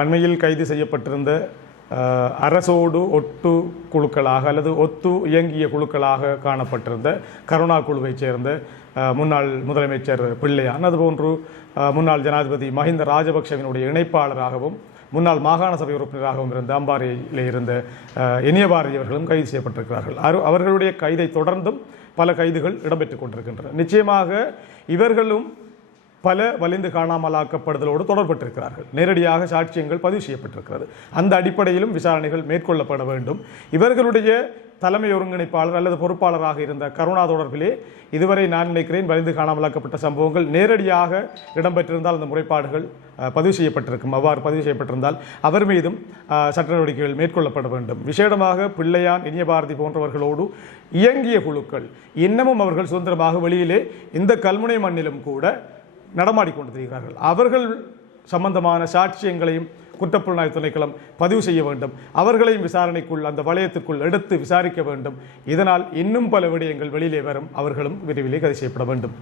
அண்மையில் கைது செய்யப்பட்டிருந்த அரசோடு ஒட்டு குழுக்களாக அல்லது ஒத்து இயங்கிய குழுக்களாக காணப்பட்டிருந்த கருணா குழுவைச் சேர்ந்த முன்னாள் முதலமைச்சர் பிள்ளையான், அதுபோன்று முன்னாள் ஜனாதிபதி மஹிந்த ராஜபக்சவினுடைய இணைப்பாளராகவும் முன்னாள் மாகாண சபை உறுப்பினராகவும் இருந்த அம்பாறையில் இருந்த இனியபாரதி அவர்களும் கைது செய்யப்பட்டிருக்கிறார்கள். அவர்களுடைய கைதை தொடர்ந்தும் பல கைதுகள் இடம்பெற்றுக் கொண்டிருக்கின்றன. நிச்சயமாக இவர்களும் பல வலிந்து காணாமலாக்கப்படுதலோடு தொடர்பட்டிருக்கிறார்கள். நேரடியாக சாட்சியங்கள் பதிவு செய்யப்பட்டிருக்கிறது. அந்த அடிப்படையிலும் விசாரணைகள் மேற்கொள்ளப்பட வேண்டும். இவர்களுடைய தலைமை ஒருங்கிணைப்பாளர் அல்லது பொறுப்பாளராக இருந்த கருணா தொடர்பிலே இதுவரை நான் நினைக்கிறேன் வலிந்து காணாமலாக்கப்பட்ட சம்பவங்கள் நேரடியாக இடம்பெற்றிருந்தால் அந்த முறைப்பாடுகள் பதிவு செய்யப்பட்டிருக்கும். அவ்வாறு பதிவு செய்யப்பட்டிருந்தால் அவர் மீதும் சட்ட நடவடிக்கைகள் மேற்கொள்ளப்பட வேண்டும். விசேடமாக பிள்ளையான், இனியபாரதி போன்றவர்களோடு இயங்கிய குழுக்கள் இன்னமும் அவர்கள் சுதந்திரமாக வெளியிலே இந்த கல்முனை மண்ணிலும் கூட நடமாடிக்கொண்டு திரிகிறார்கள். அவர்கள் சம்பந்தமான சாட்சியங்களையும் குற்றப்புலனாய்வு திணைக்களம் பதிவு செய்ய வேண்டும். அவர்களையும் விசாரணைக்குள் அந்த வளையத்துக்குள் எடுத்து விசாரிக்க வேண்டும். இதனால் இன்னும் பல விடயங்கள் வெளியிலே வரும். அவர்களும் விரைவிலே கைது செய்யப்பட வேண்டும்.